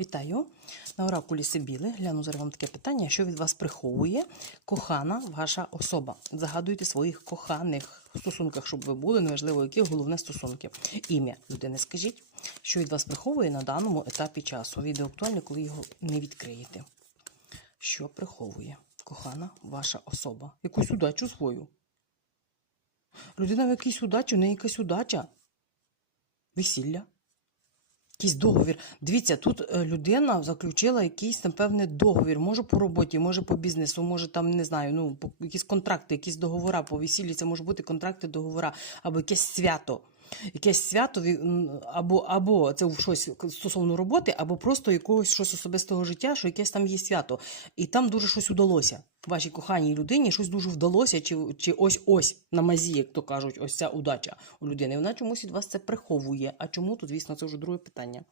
Вітаю на оракулі Сибіли. Гляну зараз вам таке питання, що від вас приховує кохана ваша особа. Загадуйте своїх коханих в стосунках, щоб ви були, неважливо, які головне стосунки. Ім'я людини скажіть, що від вас приховує на даному етапі часу. Відео актуальне, коли його не відкриєте. Що приховує кохана ваша особа? Якусь удачу свою. Людина в якійсь удачі, в неї якась удача. Весілля. Якийсь договір. Дивіться, тут е, людина заключила якийсь, там певний договір. Може по роботі, може по бізнесу, може там, не знаю, ну, якісь контракти, якісь договора по весіллі. Це може бути контракти, договора, або якесь свято. Якесь свято, або, або це щось стосовно роботи, або просто якогось щось особистого життя, що якесь там є свято. І там дуже щось удалося. Вашій коханій людині щось дуже вдалося, чи, чи ось ось на мазі, як то кажуть, ось ця удача у людини. Вона чомусь від вас це приховує. А чому, то, звісно, це вже друге питання.